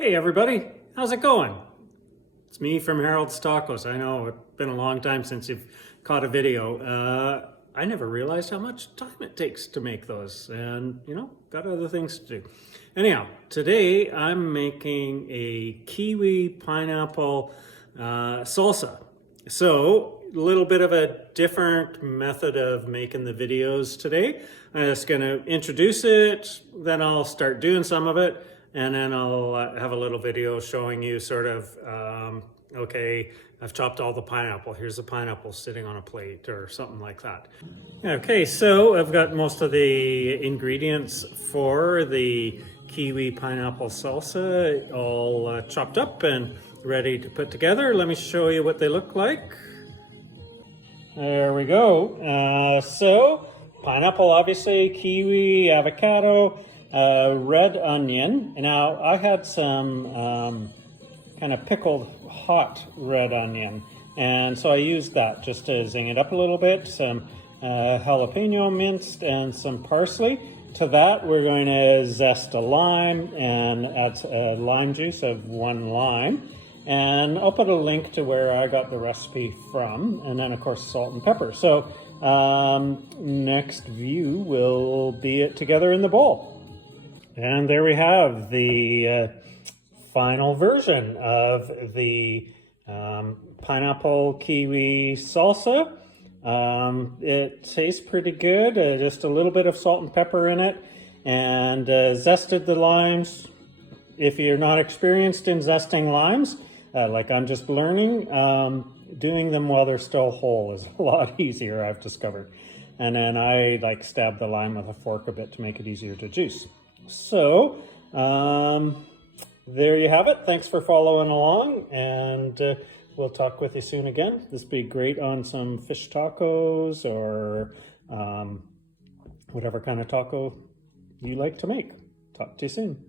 Hey everybody, how's it going? It's me from Harold's Tacos. I know it's been a long time since you've caught a video. I never realized how much time it takes to make those, and got other things to do. Anyhow, today I'm making a kiwi pineapple salsa. So a little bit of a different method of making the videos today. I'm just going to introduce it, then I'll start doing some of it, and then I'll have a little video showing you sort of, okay, I've chopped all the pineapple. Here's the pineapple sitting on a plate or something like that. Okay, so I've got most of the ingredients for the kiwi pineapple salsa all chopped up and ready to put together. Let me show you what they look like. There we go. So pineapple, obviously, kiwi, avocado, red onion. Now I had some kind of pickled hot red onion, and so I used that just to zing it up a little bit. Some jalapeno minced and some parsley. To that we're going to zest a lime and add lime juice of 1 lime. And I'll put a link to where I got the recipe from, and then of course salt and pepper. So next view will be it together in the bowl. And there we have the final version of the pineapple kiwi salsa. It tastes pretty good, just a little bit of salt and pepper in it, and zested the limes. If you're not experienced in zesting limes, like I'm just learning, doing them while they're still whole is a lot easier, I've discovered. And then I stab the lime with a fork a bit to make it easier to juice. So there you have it. Thanks for following along, and we'll talk with you soon again. This would be great on some fish tacos or whatever kind of taco you like to make. Talk to you soon.